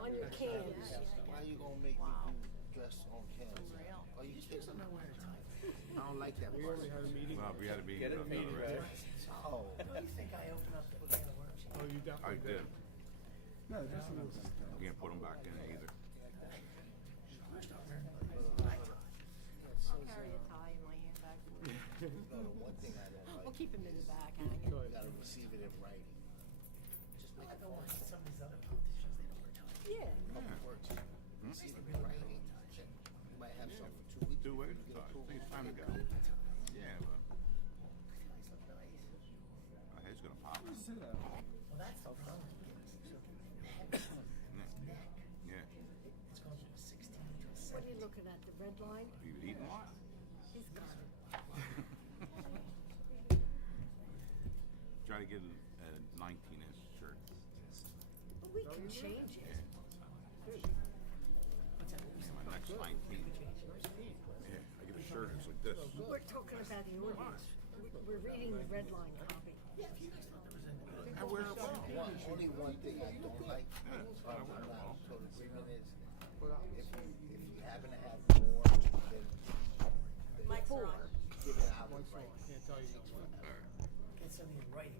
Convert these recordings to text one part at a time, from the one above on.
On your cans. Why you gonna make me do dress on cans? Are you kidding? I don't like that part. Well, we had a meeting about that already. Oh, You think I open up the can of worms? Oh, you I definitely did. No, just a little. You can't put them back in either. I'll carry a tie in my handbag for you. no, the one thing I don't We'll like, keep him in the back hanging. you gotta receive it in writing. Just make I it don't want some of these other politicians, they don't work out. Yeah. public works. Receive it in writing. You might have some for 2 weeks. 2 weeks. You get I approval. think it's time to go. Yeah, but my head's gonna pop. Well, that's the problem. Yeah. It's going from 16 to a 7. What are you looking at, the red line? You eating what? He's got it. Try to get a 19-inch shirt. But we can change it. My next 19. Yeah, I get a shirt that's like this. We're talking about the ordinance. We're reading the red line copy. Yeah, if you guys thought there was a... I wear it well. Only one thing I don't like, I'm not in total agreement is, if you happen to have more than Mike's four, on. give it out in writing. Can't tell you no. Get something in writing.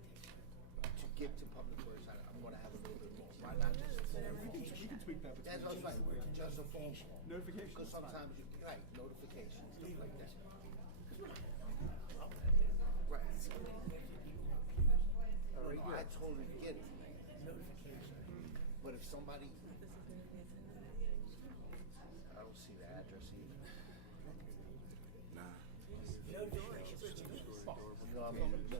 To give to public works, I'm gonna have a little bit more, why not just a phone? You can tweak that. That's what I'm saying, just a phone call. Notification. Because sometimes you, right, notifications, stuff like that. Right. No, I totally get it. Notification. But if somebody, I don't see the address either. Nah. Notification. You know what I mean? Seriously, if you want to be on the voice,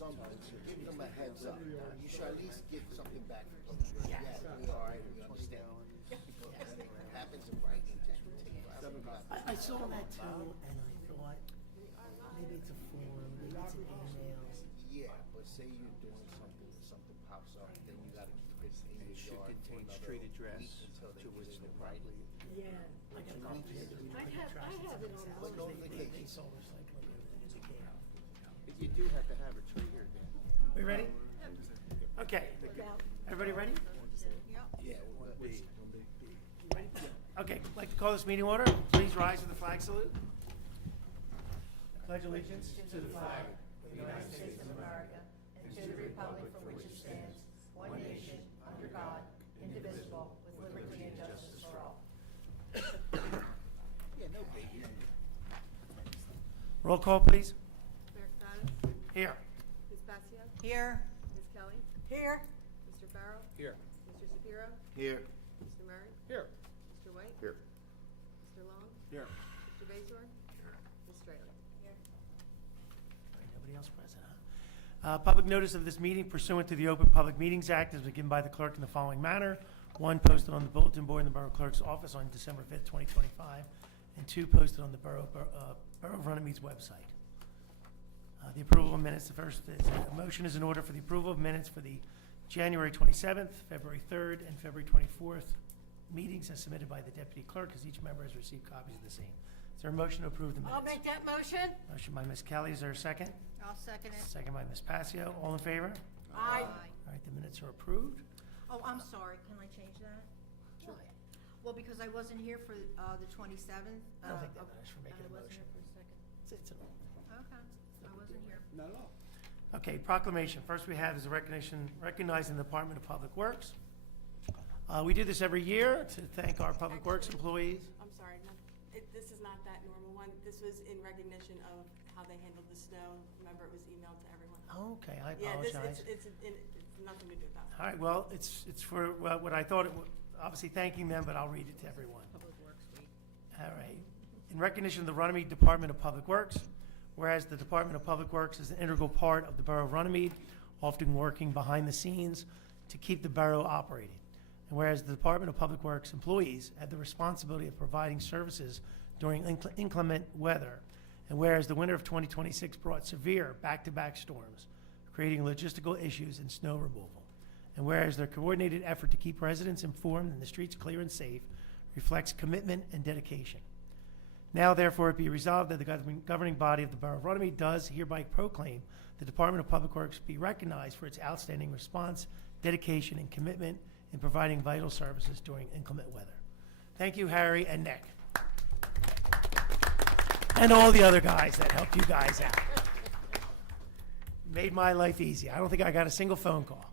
Some, give them a heads up. You should at least get something back from public works. Yeah, we all right, we understand. But when it happens in writing, just take forever. I saw that too, and I thought, maybe it's a form, maybe it's an email. Yeah, but say you're doing something pops up, then you gotta keep it in your should yard for contain another street week address until they to get which it the in writing. Yeah. I gotta call them. I have it on But mine. They notification. sold recycling in the can. But you do have to have a tree here, Dan. We ready? Okay. About- Everybody ready? Yeah, well, B. Ready? Okay, I'd like to call this meeting order. Please rise for the flag salute. I pledge allegiance to the flag of the United States of America, and to the republic for which it stands, one nation, under God, indivisible, with liberty and justice for all. Yeah, no biggie. Roll call, please. Mayor Cadanis? Here. Ms. Passio? Here. Ms. Kelly? Here. Mr. Farrow? Here. Mr. Shapiro? here. Mr. Murray? Here. Mr. White? Here. Mr. Long? Here. Mr. Bazor? Ms. Straley? Nobody else present, huh? Public notice of this meeting pursuant to the Open Public Meetings Act is given by the clerk in the following manner. One, posted on the bulletin board in the Borough Clerk's office on December 5th, 2025, and two, posted on the Borough of Runnemede's website. The approval of minutes, the first is, a motion is in order for the approval of minutes for the January 27th, February 3rd, and February 24th meetings as submitted by the deputy clerk, as each member has received copies of the same. Is there a motion to approve the minutes? I'll make that motion. Motion by Ms. Kelly, is there a second? I'll second it. Second by Ms. Passio, all in favor? Aye. All right, the minutes are approved. Oh, I'm sorry, can I change that? Sure. Well, because I wasn't here for the 27th. I don't think that matters for making a I wasn't motion. here for a second. It's Okay, I wasn't here. Not at all. Okay, proclamation. First we have is a recognizing the Department of Public Works. We do this every year to thank our Public Works employees. I'm sorry, this is not that normal one. This was in recognition of how they handled the snow. Remember, it was emailed to everyone. Okay, I Yeah, this, apologize. it's nothing to do with that. All right, well, it's for what I thought it would, obviously thanking them, but I'll read it to everyone. Public Works Week. All right. In recognition of the Runnemede Department of Public Works, whereas the Department of Public Works is an integral part of the Borough of Runnemede, often working behind the scenes to keep the borough operating. And whereas the Department of Public Works employees have the responsibility of providing services during inclement weather, and whereas the winter of 2026 brought severe back-to-back storms, creating logistical issues and snow removal, and whereas their coordinated effort to keep residents informed and the streets clear and safe reflects commitment and dedication. Now, therefore, it be resolved that the governing body of the Borough of Runnemede does hereby proclaim the Department of Public Works be recognized for its outstanding response dedication, and commitment in providing vital services during inclement weather. Thank you, Harry and Nick. And all the other guys that helped you guys out. Made my life easy. I don't think I got a single phone call.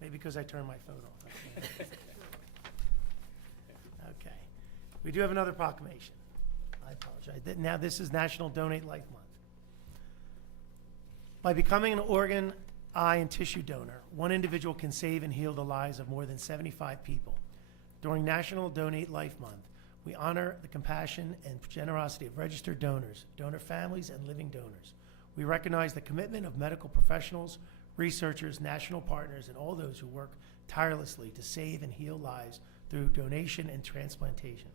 Maybe because I turned my phone off. Okay. We do have another proclamation. I apologize. Now this is National Donate Life Month. By becoming an organ, eye, and tissue donor, one individual can save and heal the lives of more than 75 people. During National Donate Life Month, we honor the compassion and generosity of registered donors, donor families, and living donors. We recognize the commitment of medical professionals, researchers, national partners, and all those who work tirelessly to save and heal lives through donation and transplantation.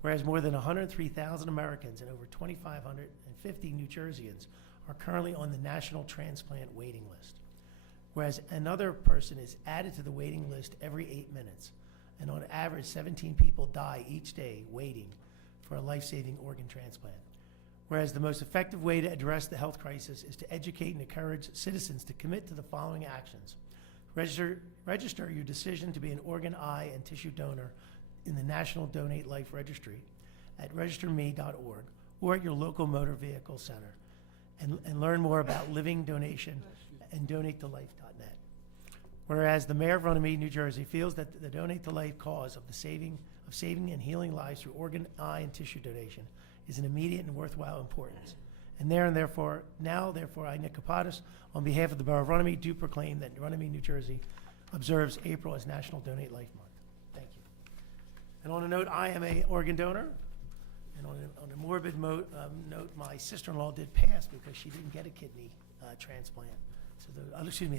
Whereas more than 103,000 Americans and over 2,550 New Jerseyans are currently on the national transplant waiting list. Whereas another person is added to the waiting list every 8 minutes, and on average, 17 people die each day waiting for a life-saving organ transplant. Whereas the most effective way to address the health crisis is to educate and encourage citizens to commit to the following actions. Register your decision to be an organ, eye, and tissue donor in the National Donate Life Registry at registerme.org or at your local motor vehicle center, and learn more about living donation and donatelife.net. Whereas the Mayor of Runnemede, New Jersey, feels that the Donate to Life cause of saving and healing lives through organ, eye, and tissue donation is an immediate and worthwhile importance. And therefore, I, Nick Kapadas, on behalf of the Borough of Runnemede, do proclaim that Runnemede, New Jersey, observes April as National Donate Life Month. Thank you. And on a note, I am an organ donor. And on a morbid note, my sister-in-law did pass because she didn't get a kidney transplant. So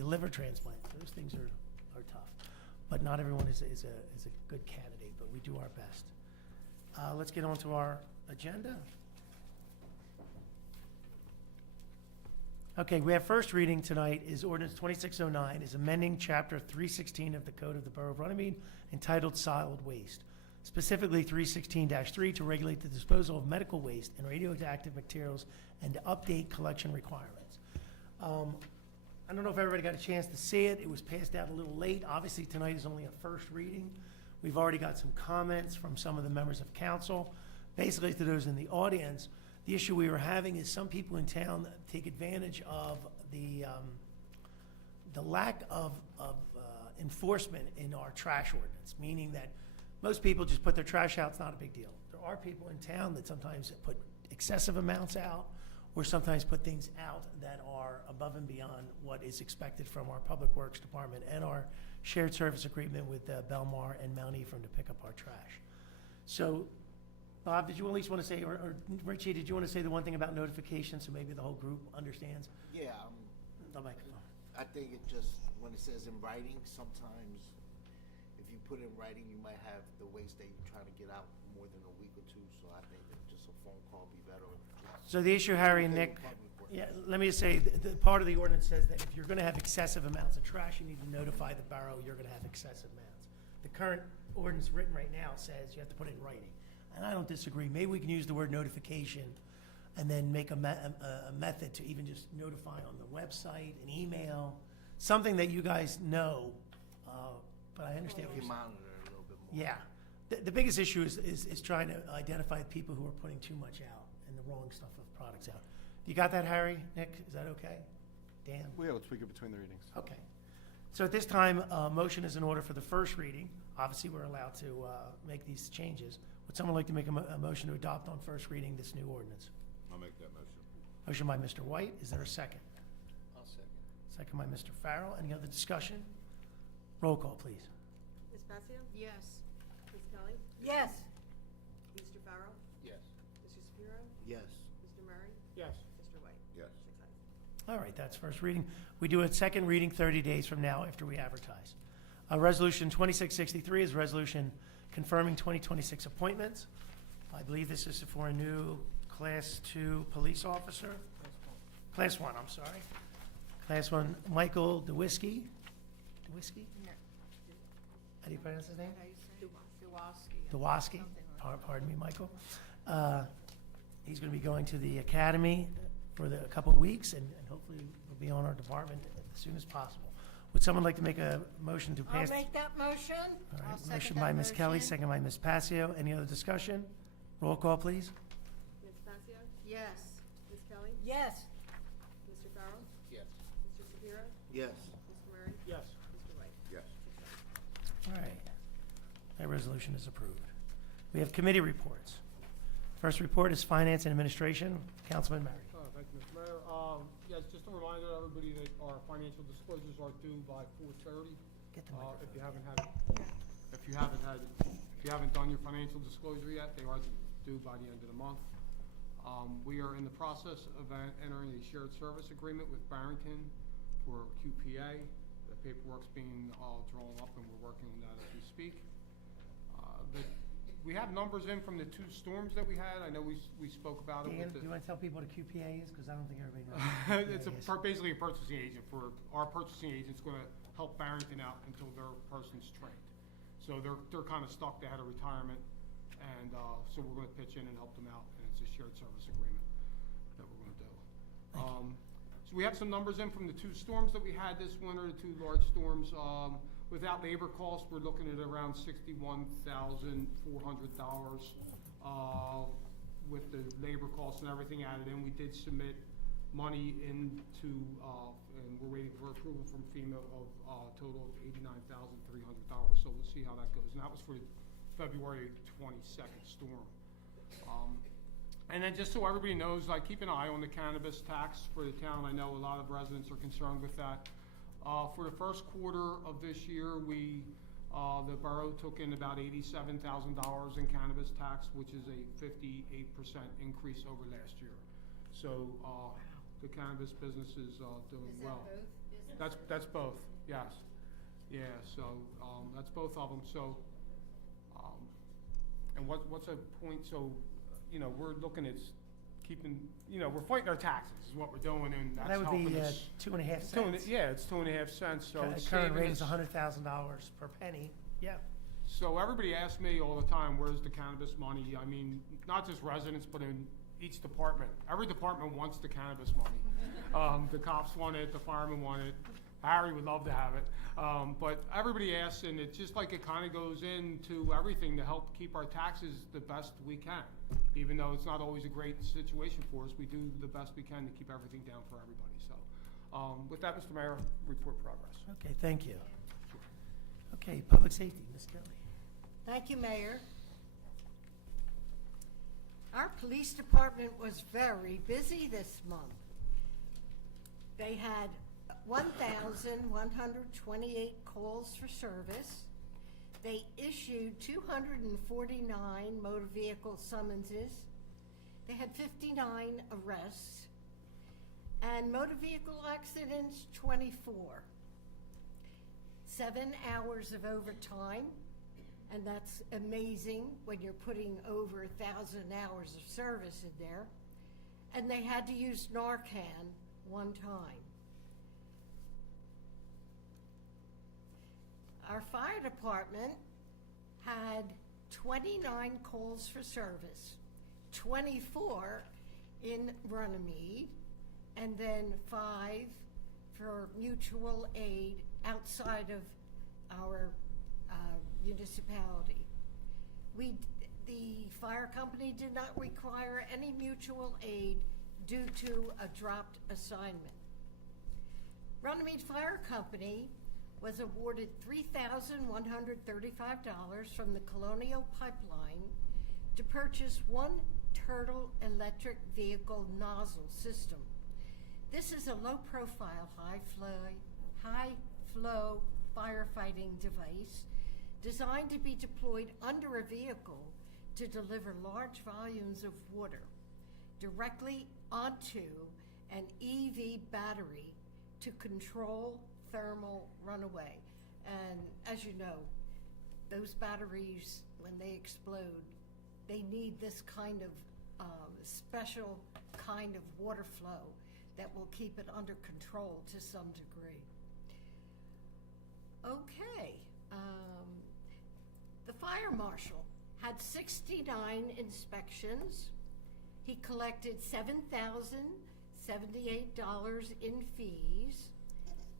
liver transplant. Those things are tough. But not everyone is a good candidate, but we do our best. Let's get on to our agenda. Okay, we have first reading tonight is Ordinance 2609, is amending Chapter 316 of the Code of the Borough of Runnemede entitled Solid Waste. Specifically 316-3 to regulate the disposal of medical waste and radioactive materials and to update collection requirements. I don't know if everybody got a chance to see it. It was passed out a little late. Obviously, tonight is only a first reading. We've already got some comments from some of the members of council. Basically, to those in the audience, the issue we were having is some people in town take advantage of the lack of enforcement in our trash ordinance, meaning that most people just put their trash out. It's not a big deal. There are people in town that sometimes put excessive amounts out or sometimes put things out that are above and beyond what is expected from our Public Works Department and our shared service agreement with Belmar and Mount Ephraim to pick up our trash. So, Bob, did you at least want to say, or Richie, did you want to say the one thing about notification so maybe the whole group understands? Yeah, The microphone. I think it just, when it says in writing, sometimes if you put in writing, you might have the waste that you're trying to get out more than a week or two, so I think that just a phone call would be better. So the issue, Harry and Nick, yeah, let me just say, the part of the ordinance says that if you're going to have excessive amounts of trash, you need to notify the borough you're going to have excessive amounts. The current ordinance written right now says you have to put it in writing. And I don't disagree. Maybe we can use the word notification and then make a method to even just notify on the website, an email, something that you guys know. But I understand what You you're saying. monitor it a little bit more. Yeah. The biggest issue is trying to identify people who are putting too much out and the wrong stuff of products out. You got that, Harry? Nick, is that okay? Dan? Well, yeah, let's tweak it between the readings. Okay. So at this time, motion is in order for the first reading. Obviously, we're allowed to make these changes. Would someone like to make a motion to adopt on first reading this new ordinance? I'll make that motion. Motion by Mr. White. Is there a second? I'll second. Second by Mr. Farrell. Any other discussion? Roll call, please. Ms. Passio? Yes. Ms. Kelly? Yes. Mr. Farrell? Yes. Mr. Shapiro? Yes. Mr. Murray? Yes. Mr. White? Yes. 6 ayes. All right, that's first reading. We do a second reading 30 days from now after we advertise. Resolution 2663 is a resolution confirming 2026 appointments. I believe this is for a new Class 2 police officer. Class 1, I'm sorry. Class 1, Michael Dewiski. Dewiski? How do you pronounce his name? Dewaski. Pardon me, Michael. He's going to be going to the academy for a couple of weeks, and hopefully will be on our department as soon as possible. Would someone like to make a motion to I'll pass? make that motion. All right, I'll second motion that by Ms. Kelly, motion. second by Ms. Passio. Any other discussion? Roll call, please. Ms. Passio? Yes. Ms. Kelly? Yes. Mr. Farrell? Yes. Mr. Shapiro? Yes. Mr. Murray? Yes. Mr. White? Yes. All right. That resolution is approved. We have committee reports. First report is Finance and Administration. Councilman Murray. Thank you, Mr. Mayor. Yes, just a reminder to everybody that our financial disclosures are due by 4:30. Get the microphone. If you haven't done your financial disclosure yet, they are due by the end of the month. We are in the process of entering a shared service agreement with Barrington for QPA. The paperwork's being drawn up, and we're working on that as we speak. We have numbers in from the 2 storms that we had. I know we spoke about it Dan, with do the. you want to tell people what a QPA is? Because I don't think everybody knows. It's QPA is. basically a purchasing agent for, our purchasing agent's gonna help Barrington out until their person's trained. So they're kind of stuck, they had a retirement, and, so we're gonna pitch in and help them out, and it's a shared service agreement that we're gonna do. So we have some numbers in from the 2 storms that we had this winter, the 2 large storms. Without labor costs, we're looking at around $61,400, with the labor costs and everything added in. We did submit money into, and we're waiting for approval from FEMA of a total of $89,300, so we'll see how that goes. And that was for the February 22nd storm. And then just so everybody knows, I keep an eye on the cannabis tax for the town. I know a lot of residents are concerned with that. For the first quarter of this year, the borough took in about $87,000 in cannabis tax, which is a 58% increase over last year. So, the cannabis business is, doing Is that well. both? That's both, yes. Yeah, so, that's both of them, so, and what's a point, so, we're looking at keeping, we're fighting our taxes is what we're doing, and that's That would helping be us. 2.5 cents. Yeah, it's 2.5 cents, so it's Current saving rate is us. $100,000 per penny. Yeah. So everybody asks me all the time, where's the cannabis money? I mean, not just residents, but in each department. Every department wants the cannabis money. The cops want it, the firemen want it, Harry would love to have it. But everybody asks, and it's just like it kind of goes into everything to help keep our taxes the best we can. Even though it's not always a great situation for us, we do the best we can to keep everything down for everybody. So with that, Mr. Mayor, report progress. Okay, thank you. Okay, public safety, Ms. Kelly. Thank you, Mayor. Our police department was very busy this month. They had 1,128 calls for service. They issued 249 motor vehicle summonses. They had 59 arrests. And motor vehicle accidents, 24. 7 hours of overtime, and that's amazing when you're putting over 1,000 hours of service in there. And they had to use Narcan 1 time. Our fire department had 29 calls for service, 24 in Runnemede, and then 5 for mutual aid outside of our municipality. The fire company did not require any mutual aid due to a dropped assignment. Runnemede Fire Company was awarded $3,135 from the Colonial Pipeline to purchase 1 Turtle electric vehicle nozzle system. This is a low-profile, high-flow firefighting device designed to be deployed under a vehicle to deliver large volumes of water directly onto an EV battery to control thermal runaway. And as you know, those batteries, when they explode, they need this kind of special kind of water flow that will keep it under control to some degree. Okay, the fire marshal had 69 inspections. He collected $7,078 in fees.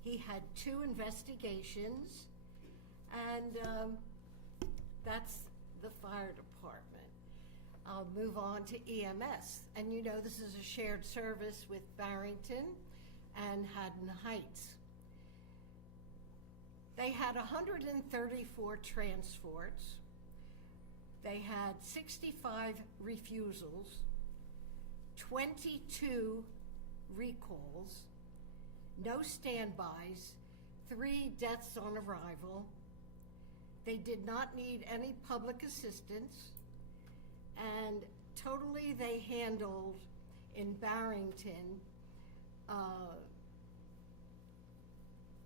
He had 2 investigations, and that's the fire department. I'll move on to EMS. And you know this is a shared service with Barrington and Haddon Heights. They had 134 transports. They had 65 refusals, 22 recalls, no standbys, 3 deaths on arrival. They did not need any public assistance, and totally they handled in Barrington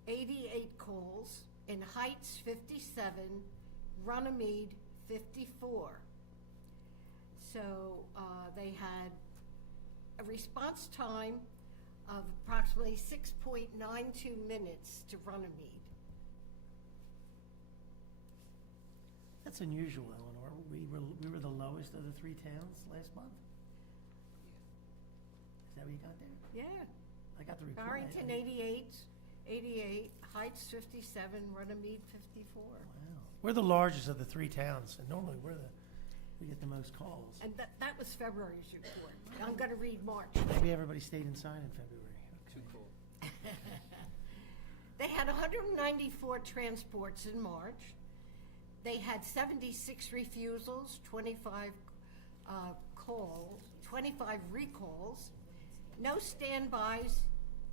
88 calls, in Heights 57, Runnemede 54. So they had a response time of approximately 6.92 minutes to Runnemede. That's unusual, Eleanor. We were the lowest of the 3 towns last month? Is that what you got there? Yeah. I got the report. Barrington 88, Heights 57, Runnemede 54. Wow. We're the largest of the 3 towns, and normally we get the most calls. And that was February's report. I'm going to read March. Maybe everybody stayed inside in February. Okay. Too cold. They had 194 transports in March. They had 76 refusals, 25 calls, 25 recalls, no standbys,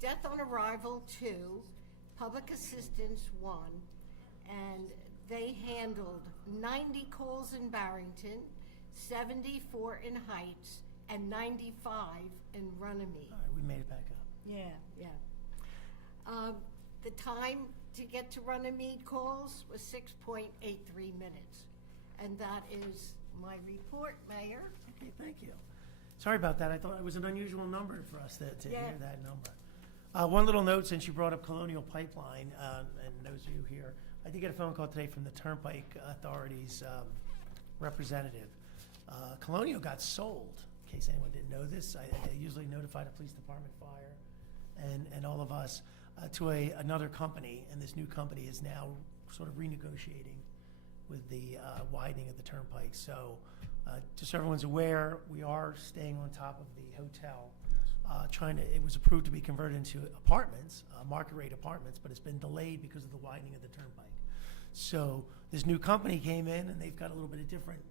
death on arrival 2, public assistance 1, and they handled 90 calls in Barrington, 74 in Heights, and 95 in Runnemede. All right, we made it back up. Yeah. The time to get to Runnemede calls was 6.83 minutes. And that is my report, Mayor. Okay, thank you. Sorry about that. I thought it was an unusual number for us to Yeah. hear that number. One little note, since you brought up Colonial Pipeline, and those of you here, I did get a phone call today from the Turnpike Authority's representative. Colonial got sold, in case anyone didn't know this. I usually notify the police department, fire, and all of us to another company, and this new company is now sort of renegotiating with the widening of the Turnpike. So just so everyone's aware, we are staying on top of the hotel. It was approved to be converted into apartments, market rate apartments, but it's been delayed because of the widening of the Turnpike. So this new company came in, and they've got a little bit of different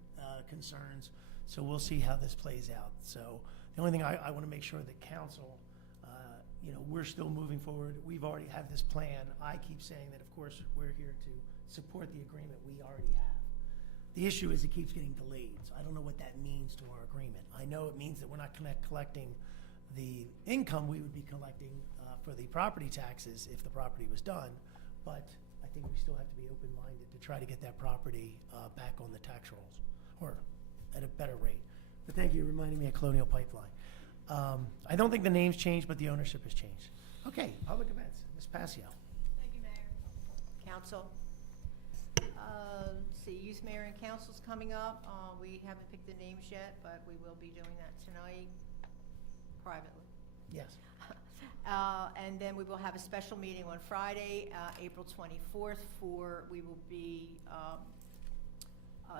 concerns. So we'll see how this plays out. So the only thing I want to make sure that council, we're still moving forward. We've already have this plan. I keep saying that, of course, we're here to support the agreement we already have. The issue is it keeps getting delayed. So I don't know what that means to our agreement. I know it means that we're not collecting the income we would be collecting for the property taxes if the property was done, but I think we still have to be open-minded to try to get that property back on the tax rolls, or at a better rate. But thank you for reminding me of Colonial Pipeline. I don't think the name's changed, but the ownership has changed. Okay, public events. Ms. Passio. Thank you, Mayor. Council. Let's see, Youth Mayor and Council's coming up. We haven't picked the names yet, but we will be doing that tonight privately. Yes. And then we will have a special meeting on Friday, April 24th, we will be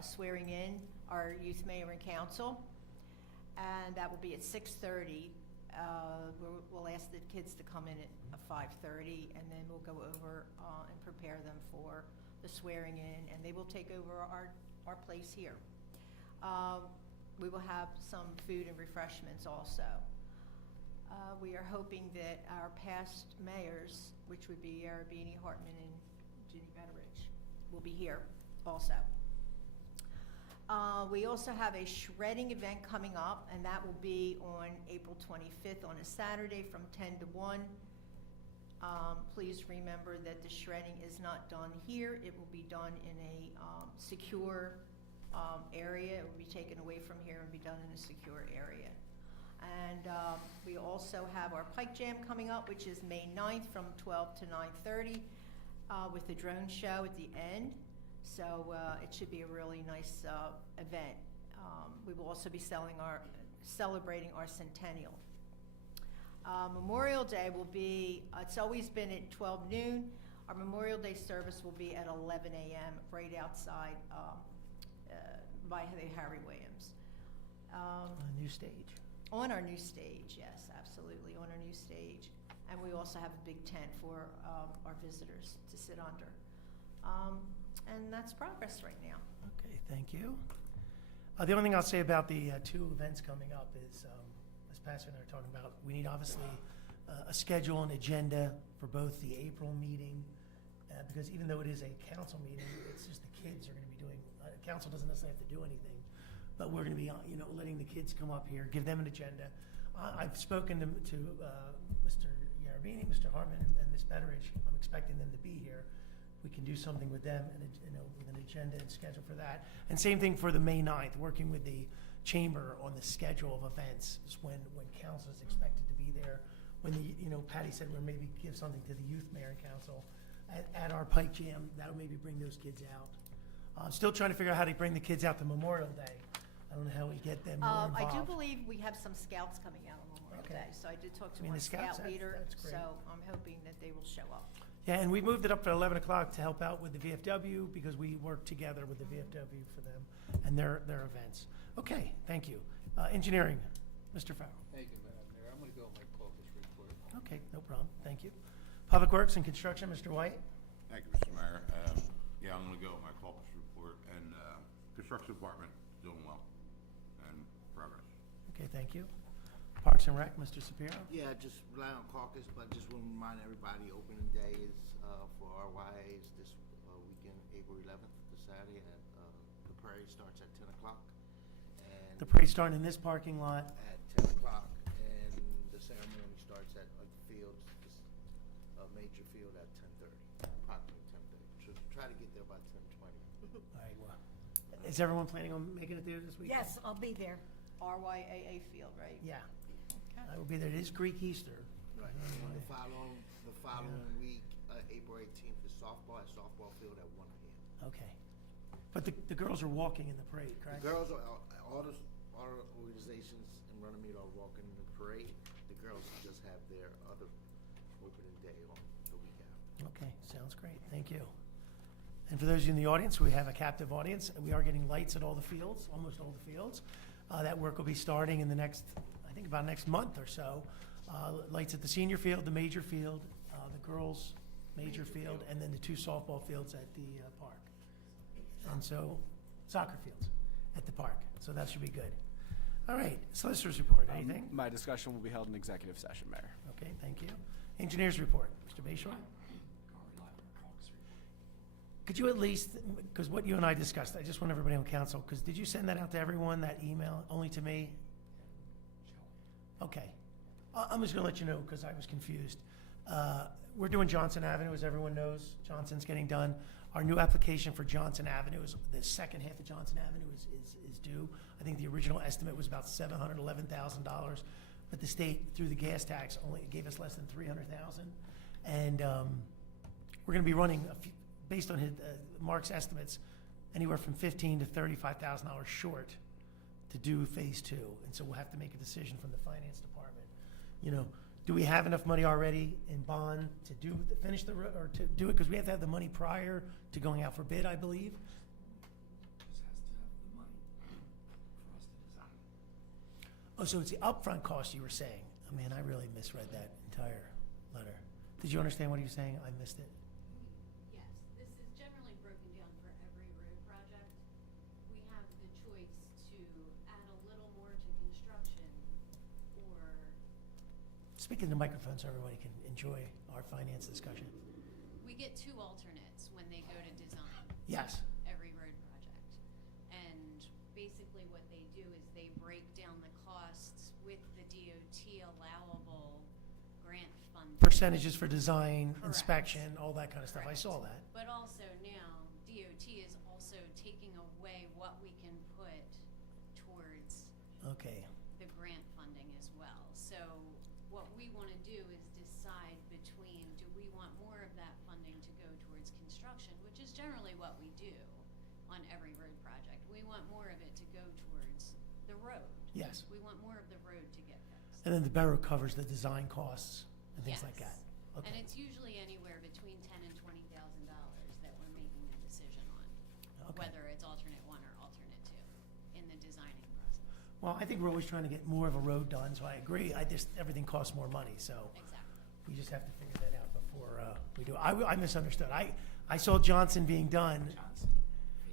swearing in our youth mayor and council. And that will be at 6:30. We'll ask the kids to come in at 5:30, and then we'll go over and prepare them for the swearing in, and they will take over our place here. We will have some food and refreshments also. We are hoping that our past mayors, which would be Arabini, Hartman, and Ginny Betteridge, will be here also. We also have a shredding event coming up, and that will be on April 25th on a Saturday from 10 to 1. Please remember that the shredding is not done here. It will be done in a secure area. It will be taken away from here and be done in a secure area. And we also have our Pike Jam coming up, which is May 9th from 12 to 9:30 with the drone show at the end. So it should be a really nice event. We will also be celebrating our centennial. Memorial Day will be, it's always been at 12 noon. Our Memorial Day service will be at 11 a.m. right outside by the Harry Williams. On a new stage. On our new stage, yes, absolutely, on our new stage. And we also have a big tent for our visitors to sit under. And that's progress right now. Okay, thank you. The only thing I'll say about the two events coming up is, as Pastor and I are talking about, we need obviously a schedule and agenda for both the April meeting, because even though it is a council meeting, it's just the kids are going to be doing, council doesn't necessarily have to do anything, but we're going to be, letting the kids come up here, give them an agenda. I've spoken to Mr. Yarabini, Mr. Harmon, and Ms. Betteridge. I'm expecting them to be here. We can do something with them, and with an agenda and schedule for that. And same thing for the May 9th, working with the chamber on the schedule of events, is when council is expected to be there. When Patty said we'll maybe give something to the youth mayor and council at our Pike Jam. That'll maybe bring those kids out. I'm still trying to figure out how to bring the kids out to Memorial Day. I don't know how we get them more involved. I do believe we have some scouts coming out on Memorial Okay. Day, so I did talk to I mean, one the scouts, scout leader, that's great. so I'm hoping that they will show up. Yeah, and we moved it up to 11 o'clock to help out with the VFW because we work together with the VFW for them and their events. Okay, thank you. Engineering, Mr. Farrell. Thank you, Madam Mayor. I'm gonna go with my caucus report. Okay, no problem, thank you. Public Works and Construction, Mr. White. Thank you, Mr. Mayor. Yeah, I'm gonna go with my caucus report, and construction department doing well and progress. Okay, thank you. Parks and Rec, Mr. Sapiro. Yeah, just rely on caucus, but just want to remind everybody, opening day is for RYAs this weekend, April 11th, this Saturday, and the parade starts at 10 o'clock. And The parade starting in this parking lot. at 10 o'clock, and the ceremony starts at the fields, this major field at 10:30, approximately 10:30. So try to get there by 10:20. All right, well, is everyone planning on making it there this weekend? Yes, I'll be there. RYAA field, right? Yeah, Okay. I will be there. It is Greek Easter. Right. And the following week, April 18th, is softball at softball field at 1 p.m. Okay. But the girls are walking in the parade, The correct? girls are, all the organizations in Runnemede are walking in the parade. The girls just have their other opening day on the week after. Okay, sounds great, thank you. And for those of you in the audience, we have a captive audience, and we are getting lights at all the fields, almost all the fields. That work will be starting in the next, I think about next month or so. Lights at the senior field, the major field, the girls' major field, and then the two softball fields at the park. And so, soccer fields at the park, so that should be good. All right, solicitors report, anything? My discussion will be held in executive session, Mayor. Okay, thank you. Engineers report, Mr. Bayshore? Could you at least, because what you and I discussed, I just want everybody on council, because did you send that out to everyone, that email, only to me? Okay. I'm just gonna let you know, because I was confused. We're doing Johnson Avenue, as everyone knows. Johnson's getting done. Our new application for Johnson Avenue is, the second half of Johnson Avenue is due. I think the original estimate was about $711,000, but the state, through the gas tax, only gave us less than $300,000. And we're gonna be running, based on Mark's estimates, anywhere from $15,000 to $35,000 short to do phase 2. And so we'll have to make a decision from the finance department. Do we have enough money already in bond to finish or to do it? Because we have to have the money prior to going out for bid, I believe. Oh, so it's the upfront cost you were saying. Oh, man, I really misread that entire letter. Did you understand what he was saying? I missed it. Yes, this is generally broken down for every road project. We have the choice to add a little more to construction or Speak in the microphone so everybody can enjoy our finance discussion. we get two alternates when they go to design Yes. every road project. And basically what they do is they break down the costs with the DOT allowable grant funding. Percentages for design, Correct. inspection, all that kind of stuff. I Correct. saw that. But also now, DOT is also taking away what we can put towards Okay. the grant funding as well. So what we want to do is decide between, do we want more of that funding to go towards construction, which is generally what we do on every road project. We want more of it to go towards the road. Yes. We want more of the road to get fixed. And then the borough covers the design costs and things like Yes. that? And Okay. it's usually anywhere between $10,000 and $20,000 that we're making the decision on, Okay. whether it's alternate one or alternate two in the designing process. Well, I think we're always trying to get more of a road done, so I agree. Everything costs more money, so Exactly. we just have to figure that out before we do. I misunderstood. I saw Johnson being done.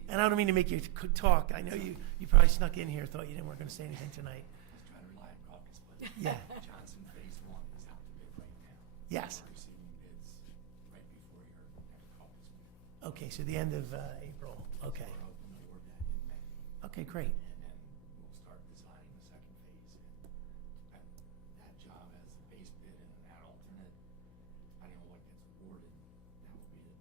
And I don't mean to make you talk. I know you probably snuck in here, thought you weren't going to say anything tonight. Trying to rely on caucus, but Yeah. Johnson Phase 1 is out to bid right now. Yes. We're receiving bids right before your next caucus meeting. Okay, so the end of April. Okay. We're hoping to award that in May, Okay, great. and then we'll start designing the second phase. And that job has a base bid and that alternate, depending on what gets awarded, that will be the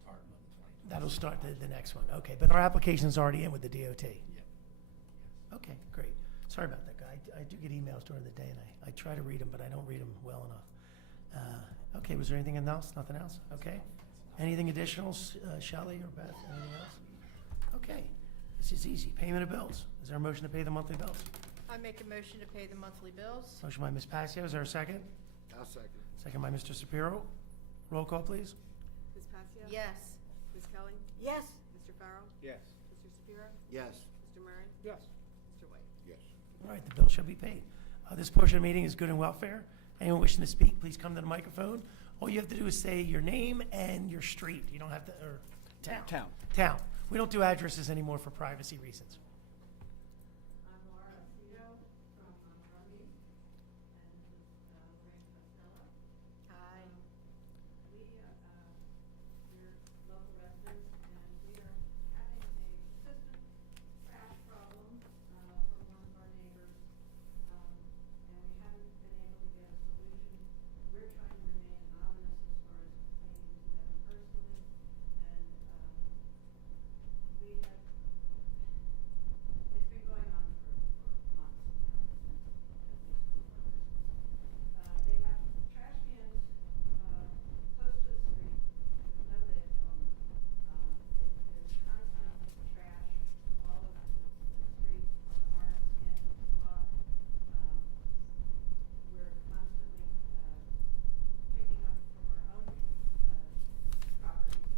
start of the 2020. That'll start the next one. Okay, but our application's already in with the DOT. Yep. Yes. Okay, great. Sorry about that, guy. I do get emails during the day, and I try to read them, but I don't read them well enough. Okay, was there anything else? Nothing else? Okay. Anything additional, Shelley or Beth? Anything else? Okay, this is easy. Payment of bills. Is there a motion to pay the monthly bills? I make a motion to pay the monthly bills. Motion by Ms. Passio. Is there a second? I'll second. Second by Mr. Shapiro. Roll call, please. Ms. Passia? Yes. Ms. Kelly? Yes. Mr. Farrell? Yes. Mr. Shapiro? Yes. Mr. Murray? Yes. Mr. White? Yes. All right, the bill shall be paid. This portion of the meeting is good and welfare. Anyone wishing to speak, please come to the microphone. All you have to do is say your name and your street. You don't have to, or town. Town. Town. We don't do addresses anymore for privacy reasons. I'm Laura Aceto from Runnymede, and this is Lorraine Costello. Aye. We're local residents, and we are having a consistent trash problem from one of our neighbors, and we haven't been able to get a solution. We're trying to remain anonymous as far as complaining to them personally, and we have, it's been going on for months now, since at least before Christmas. They have trash cans close to the street, there's no lid on them. There's constant trash all over the street, on Orange Skin Block. We're constantly picking up from our own properties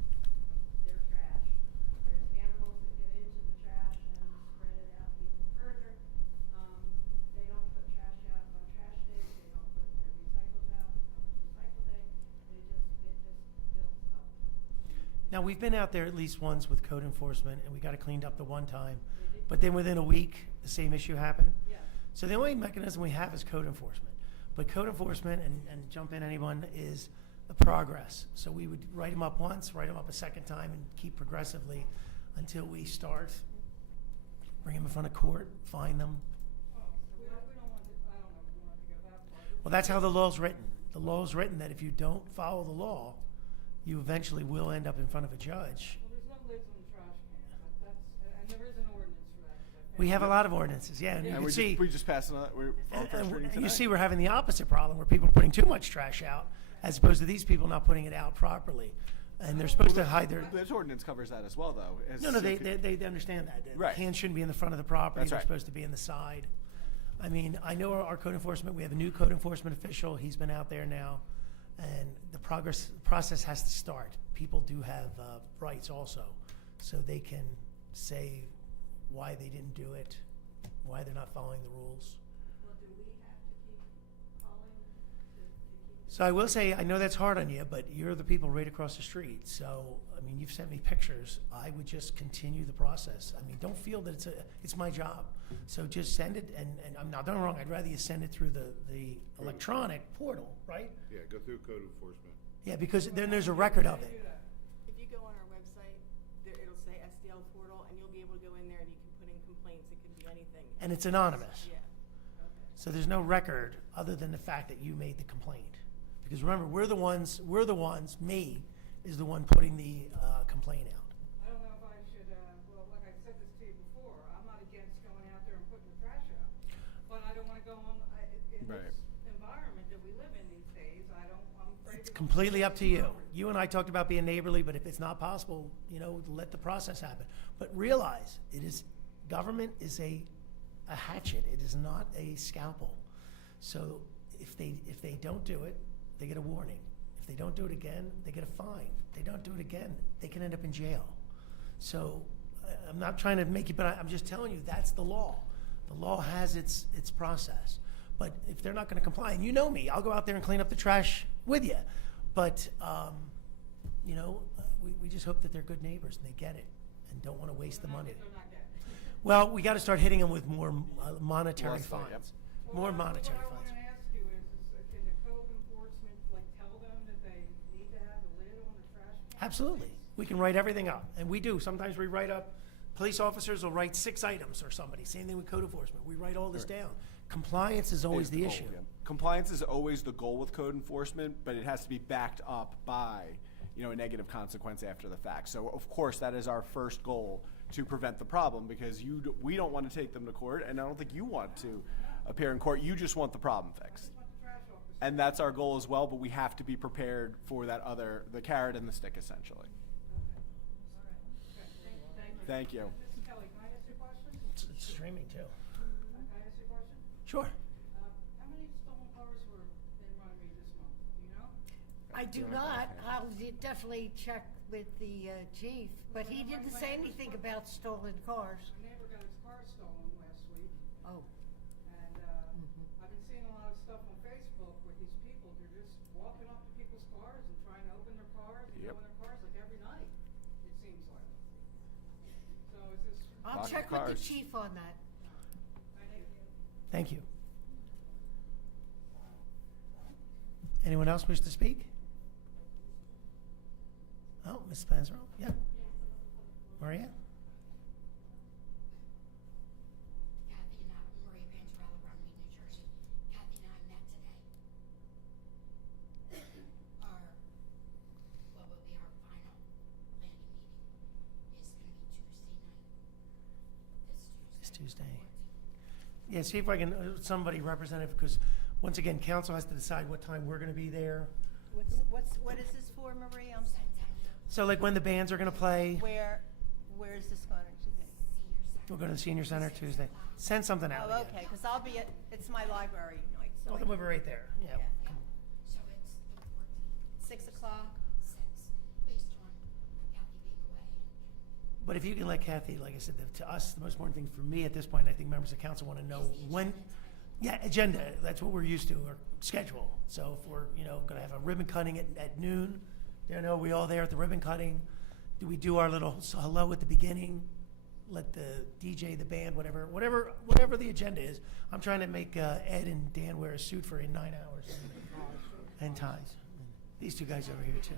their trash. There's animals that get into the trash and spread it out even further. They don't put trash out on trash days, they don't put their recycles out on recycle day, it just builds up. Now, we've been out there at least once with code enforcement, and we got it cleaned up the one time. But then within a week, the same issue happened. Yes. So the only mechanism we have is code enforcement. But code enforcement, and jump in anyone, is the progress. So we would write them up once, write them up a second time, and keep progressively until we start, bring them in front of court, fine them. We don't want to, I don't know if we want to go that far. Well, that's how the law's written. The law's written that if you don't follow the law, you eventually will end up in front of a judge. Well, there's no lids on the trash can, but that's, and there is an ordinance for that. We have a lot of ordinances, yeah, and you And can we see. just passed another, we're on first reading And tonight. you see, we're having the opposite problem, where people are putting too much trash out, as opposed to these people not putting it out properly. And they're supposed to hide their, This ordinance covers that as well, though. as no, if it- they understand that. The Right. cans shouldn't be in the front of the property, That's they're right. supposed to be in the side. I mean, I know our code enforcement, we have a new code enforcement official, he's been out there now, and the process has to start. People do have rights also, so they can say why they didn't do it, why they're not following the rules. Well, do we have to keep calling to keep? So I will say, I know that's hard on you, but you're the people right across the street. So, I mean, you've sent me pictures. I would just continue the process. I mean, don't feel that it's my job. So just send it, and I'm not doing wrong. I'd rather you send it through the electronic portal, right? Yeah, go through code enforcement. Yeah, because then there's a record of it. If you go on our website, it'll say SDL portal, and you'll be able to go in there and you can put in complaints. It can be anything. And it's anonymous. Yeah. So there's no record other than the fact that you made the complaint. Because remember, we're the ones, me is the one putting the complaint out. I don't know if I should, well, like I said this to you before, I'm not against going out there and putting the trash out. But I don't wanna go on, in Right. this environment that we live in these days, I'm afraid. It's completely up to you. You and I talked about being neighborly, but if it's not possible, let the process happen. But realize, government is a hatchet. It is not a scalpel. So if they don't do it, they get a warning. If they don't do it again, they get a fine. If they don't do it again, they can end up in jail. So I'm not trying to make you, but I'm just telling you, that's the law. The law has its process. But if they're not going to comply, and you know me, I'll go out there and clean up the trash with you. But, you know, we just hope that they're good neighbors and they get it and don't want to waste the money. They're not getting it. Well, we got to start hitting them with more monetary Less money, fines. yep. More Well, monetary what I fines. wanna ask you is, can the code enforcement, like, tell them that they need to have a lid on the trash can? Absolutely. We can write everything up, and we do. Sometimes we write up, police officers will write 6 items or somebody. Same thing with code enforcement. We write all this down. Compliance is always the goal, issue. yeah. Compliance is always the goal with code enforcement, but it has to be backed up by, you know, a negative consequence after the fact. So of course, that is our first goal, to prevent the problem, because we don't want to take them to court, and I don't think you want to appear in court. You just want the problem fixed. Want the trash off the And that's our goal as well, but we have to be prepared for that the carrot and the stick, essentially. Thank you. Thank you. Mrs. Kelly, can I ask you a question? It's streaming too. Can I ask you a question? Sure. How many stolen cars were in Runnemede this month? Do you know? I do not. I'll definitely check with the chief, but he didn't say anything about stolen cars. My neighbor got his car stolen last week, Oh, and I've been seeing a lot of stuff on Facebook with these people. They're just walking up to people's cars and trying to open their cars and go Yep. in their cars like every night, it seems like. So is this? I'll Lots of check with the cars. chief on that. Thank you. Thank you. Anyone else wish to speak? Oh, Ms. Spencer? Yeah. Maria? Kathy and I, Maria Panzarella, Runnemede, New Jersey. Kathy and I met today. What will be our final planning meeting is gonna be Tuesday night. This Tuesday. 14th. Yeah, see if I can, somebody representative, because once again, council has to decide what time we're going to be there. What is this for, Marie? I'm sorry. So like when the bands are going to play, Where is this going to be? we'll go to the senior center Tuesday. Send something out Oh, again. okay, because I'll be it's my library night, so. Well, then we'll be right there, yeah. Yeah. So it's the 14th. 6 o'clock? 6, based on Kathy being away. But if you can let Kathy, like I said, to us, the most important thing for me at this point, I think members of council want to know when, yeah, agenda, that's what we're used to, or schedule. So if we're, you know, going to have a ribbon cutting at noon, you know, we all there at the ribbon cutting? Do we do our little hello at the beginning? Let the DJ, the band, whatever the agenda is. I'm trying to make Ed and Dan wear a suit for 9 hours and ties. These two guys over here too,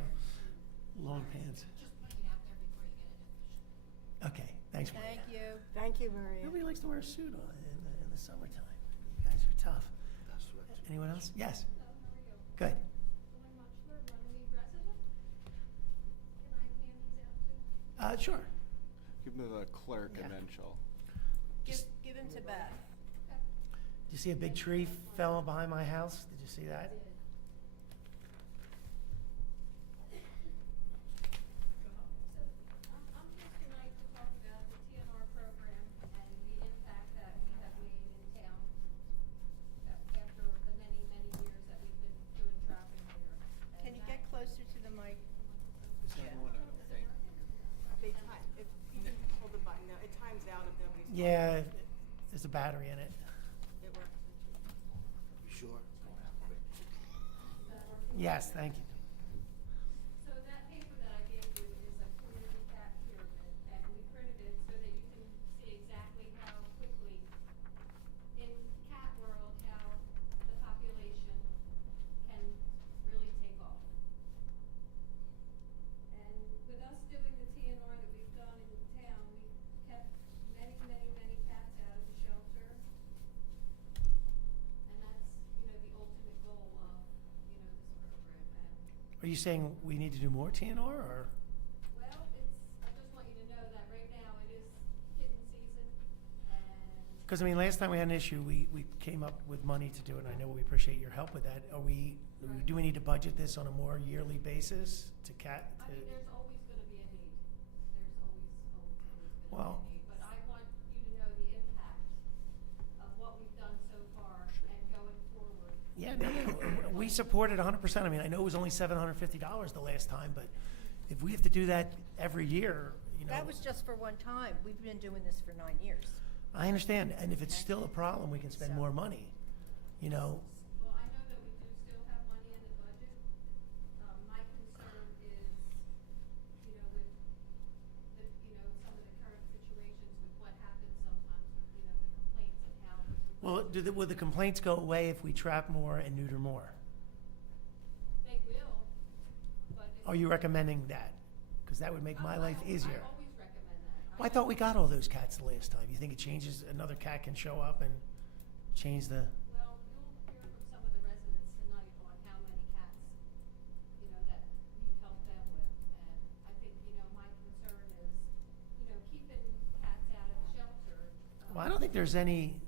long pants. Just putting it out there before you get it official. Okay, thanks, Maria. Thank you. Thank you, Maria. Nobody likes to wear a suit in the summertime. You guys are tough. That's what. Anyone else? Yes. Hello, how are you? Good. Dawn Muchler, Runnemede resident. Can I hand these out too? Sure. Give them to the clerk Yeah. and then she'll. Give him to Beth. Did you see a big tree fell behind my house? Did you see that? I'm here tonight to talk about the TNR program and the impact that we have made in town after the many, many years that we've been doing traffic here. Can you get closer to the mic? They time, if you can hold the button, no, it times out if nobody's. Yeah, there's a battery in it. It works. You sure? Yes, thank you. So that paper that I gave you is a community cat pyramid, and we printed it so that you can see exactly how quickly in cat world, how the population can really take off. And with us doing the TNR that we've done in town, we've kept many, many, many cats out of the shelter. And that's, you know, the ultimate goal of, you know, this program. And Are you saying we need to do more TNR or? well, I just want you to know that right now it is kitten season, and Because, I mean, last time we had an issue, we came up with money to do it, and I know we appreciate your help with that. Do we need to budget this on a more yearly basis to I mean, there's always gonna be a need. There's always gonna Well- be a need. But I want you to know the impact of what we've done so far and going forward we support it 100%. I mean, I know it was only $750 the last time, but if we have to do that every year, you know. That was just for one time. We've been doing this for 9 years. I understand, and if it's still a problem, we can spend more money, you know. Well, I know that we do still have money in the budget. My concern is, you know, with the, you know, some of the current situations with what happens sometimes with, you know, the complaints and how. Well, will the complaints go away if we trap more and neuter more? They will, but. Are you recommending that? Because that would make my life easier. I always recommend that. Well, I thought we got all those cats the last time. You think it changes, another cat can show up and change the, Well, you'll hear from some of the residents tonight on how many cats, you know, that we've helped them with. And I think, you know, my concern is, you know, keeping cats out of the shelter. well, I don't think there's any,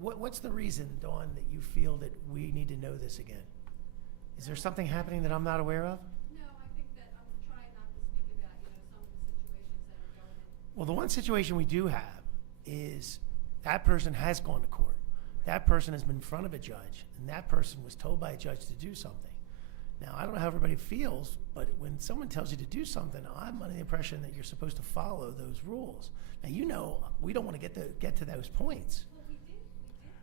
what's the reason, Dawn, that you feel that we need to know this again? Is there something happening that I'm not aware of? No, I think that I'm trying not to speak about, you know, some of the situations that are going in. Well, the one situation we do have is that person has gone to court. That person has been in front of a judge, and that person was told by a judge to do something. Now, I don't know how everybody feels, but when someone tells you to do something, I'm under the impression that you're supposed to follow those rules. Now, you know, we don't want to get to those points. Well, we did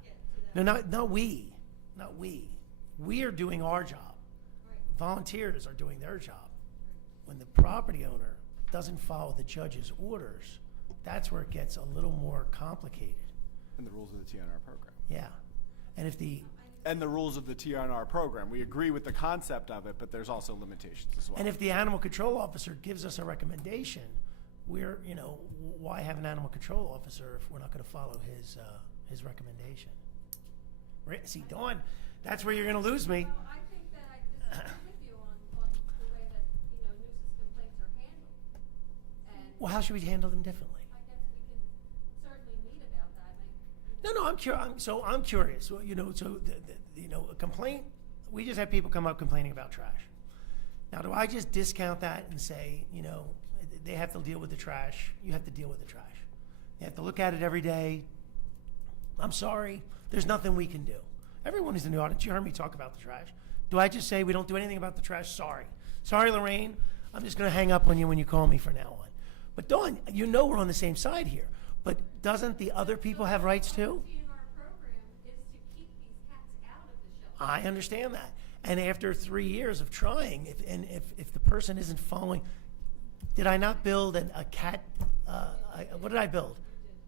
get to that. No, not we. We are doing our job. Right. Volunteers are doing their job. When the property owner doesn't follow the judge's orders, that's where it gets a little more complicated. And the rules of the TNR program. Yeah. And if the, And the rules of the TNR program. We agree with the concept of it, but there's also limitations as well. and if the animal control officer gives us a recommendation, we're, you know, why have an animal control officer if we're not gonna follow his recommendation? See, Dawn, that's where you're gonna lose me. Well, I think that I disagree with you on the way that, you know, nuisance complaints are handled. And Well, how should we handle them differently? I guess we can certainly meet about that. I mean, No, I'm curious. Well, you know, you know, a complaint, we just have people come up complaining about trash. Now, do I just discount that and say, you know, they have to deal with the trash, you have to deal with the trash. You have to look at it every day. I'm sorry, there's nothing we can do. Everyone who's in the audience, you heard me talk about the trash. Do I just say we don't do anything about the trash? Sorry. Sorry, Lorraine, I'm just gonna hang up on you when you call me from now on. But Dawn, you know we're on the same side here. But doesn't the other people have rights too? The TNR program is to keep these cats out of the shelter. I understand that. And after 3 years of trying, if the person isn't following, did I not build a cat, what did I build?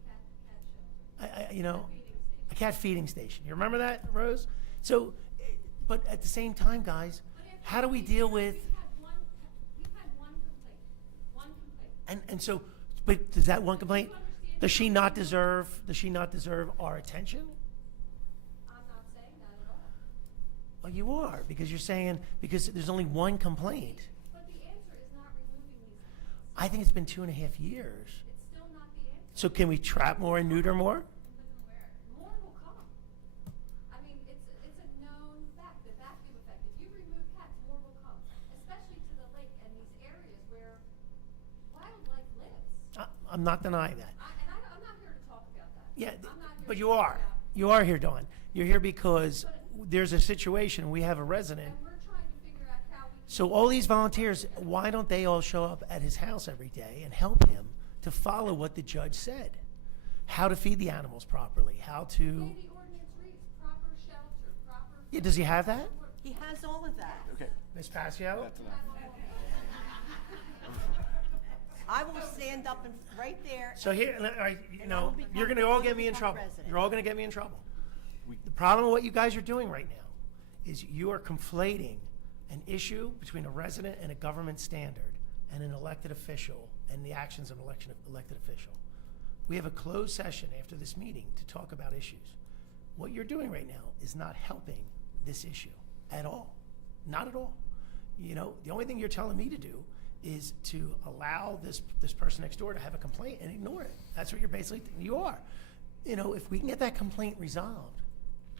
Cat shelter. You know, Feeding station. a cat feeding station. You remember that, Rose? So, but at the same time, guys, But if how do we deal with, We've had one complaint. and so, but does that one complaint, does she not deserve our attention? I'm not saying that at all. Well, you are, because you're saying, because there's only one complaint. But the answer is not removing these cats. I think it's been 2.5 years. It's still not the answer. So can we trap more and neuter more? More will come. I mean, it's a known fact, the vacuum effect. If you remove cats, more will come, especially to the lake and these areas where wildlife lives. I'm not denying that. I'm not here to talk about that. Yeah, I'm not here but to you talk are. about- You are here, Dawn. You're here because there's a situation, we have a resident. And we're trying to figure out how we can. So all these volunteers, why don't they all show up at his house every day and help him to follow what the judge said? How to feed the animals properly, how to, Hey, the ordinance reads proper shelter, proper. yeah, does he have that? He has all of that. Okay, Ms. Passio? that's enough. I will stand up and, right there. So here, all right, you And I know, will become- you're gonna all I will get me in become trouble. president. You're all gonna get me in trouble. The problem with what you guys are doing right now is you are conflating an issue between a resident and a government standard and an elected official and the actions of an elected official. We have a closed session after this meeting to talk about issues. What you're doing right now is not helping this issue at all. Not at all. You know, the only thing you're telling me to do is to allow this person next door to have a complaint and ignore it. That's what you're basically, you are. You know, if we can get that complaint resolved,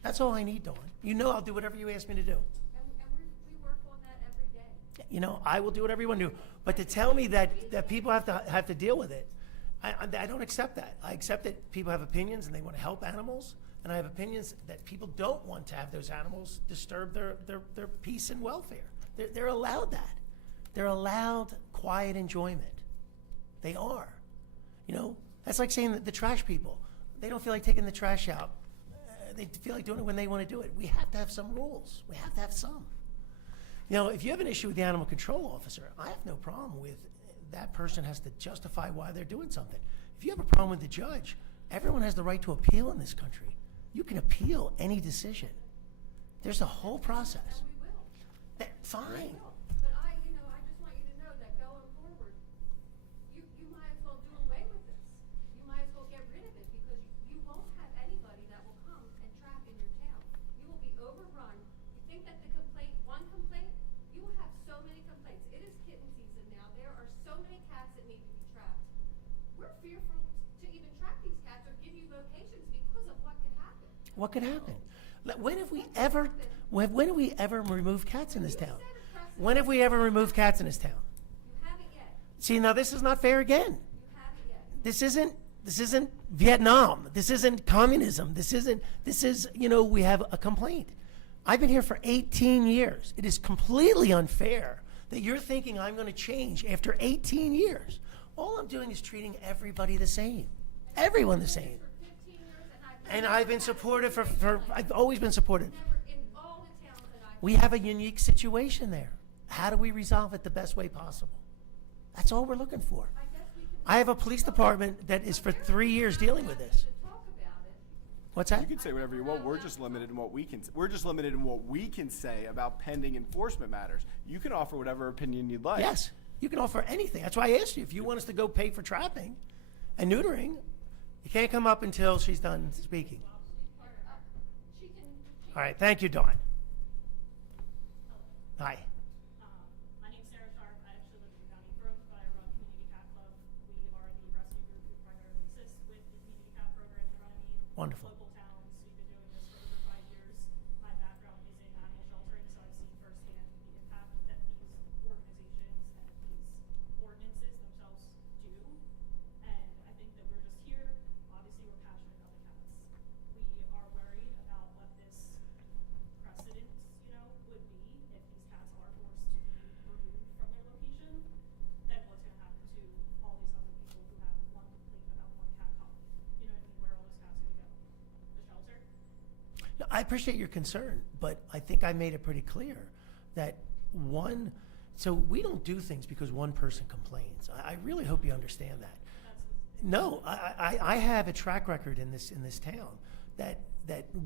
that's all I need, Dawn. You know I'll do whatever you ask me to do. And we work on that every day. You know, I will do whatever you want to do. But to tell me that people have to deal with it, I don't accept that. I accept that people have opinions and they want to help animals, and I have opinions that people don't want to have those animals disturb their peace and welfare. They're allowed that. They're allowed quiet enjoyment. They are. You know, that's like saying that the trash people, they don't feel like taking the trash out. They feel like doing it when they want to do it. We have to have some rules. We have to have some. You know, if you have an issue with the animal control officer, I have no problem with that person has to justify why they're doing something. If you have a problem with the judge, everyone has the right to appeal in this country. You can appeal any decision. There's a whole process. And we will. Fine. But I just want you to know that going forward, you might as well do away with this. You might as well get rid of it because you won't have anybody that will come and trap in your town. You will be overrun. You think that one complaint, you will have so many complaints. It is kitten season now. There are so many cats that need to be trapped. We're fearful to even trap these cats or give you locations because of what could happen. What could happen? When have we ever removed cats in this town? When have we ever removed cats in this town? You haven't yet. See, now this is not fair again. You haven't yet. This isn't Vietnam. This isn't communism. This is, we have a complaint. I've been here for 18 years. It is completely unfair that you're thinking I'm going to change after 18 years. All I'm doing is treating everybody the same. Everyone the same. For 15 years And I've been supportive I've always been supportive. never in all the towns that I've We have a unique situation there. How do we resolve it the best way possible? That's all we're looking for. I guess we can I have a police department that is for 3 years dealing with this. talk about it. What's that? You can say whatever you want. We're just limited in what we can. We're just limited in what we can say about pending enforcement matters. You can offer whatever opinion you'd like. Yes, you can offer anything. That's why I asked you. If you want us to go pay for trapping and neutering, you can't come up until she's done speaking. She can, All right, thank you, Dawn. Hi. My name's Sarah Sharp. I actually live in Downey Brook, but I run Community Cat Club. We are the rescue group who primarily assists with the community cat program in Runnemede. Wonderful. Local towns. We've been doing this for over 5 years. My background is in animal sheltering, so I've seen firsthand the impact that these organizations and these ordinances themselves do. And I think that we're just here. Obviously, we're passionate about the cats. We are worried about what this precedent, would be if these cats are forced to be removed from their location. Then what's going to happen to all these other people who have one complaint about one cat colony? You know what I mean? Where are all those cats going to go? The shelter? No, I appreciate your concern, but I think I made it pretty clear that so we don't do things because one person complains. I really hope you understand that. No, I have a track record in this town that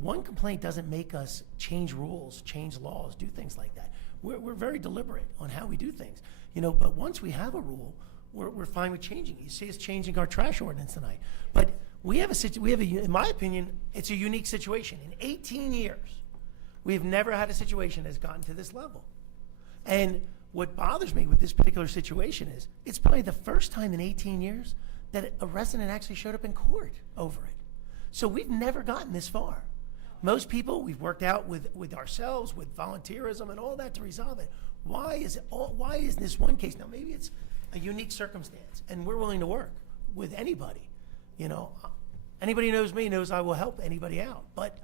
one complaint doesn't make us change rules, change laws, do things like that. We're very deliberate on how we do things, but once we have a rule, we're fine with changing it. You see us changing our trash ordinance tonight. But in my opinion, it's a unique situation. In 18 years, we've never had a situation that's gotten to this level. And what bothers me with this particular situation is it's probably the first time in 18 years that a resident actually showed up in court over it. So we've never gotten this far. Most people, we've worked out with ourselves, with volunteerism and all that to resolve it. Why is this one case? Now, maybe it's a unique circumstance, and we're willing to work with anybody. Anybody who knows me knows I will help anybody out. But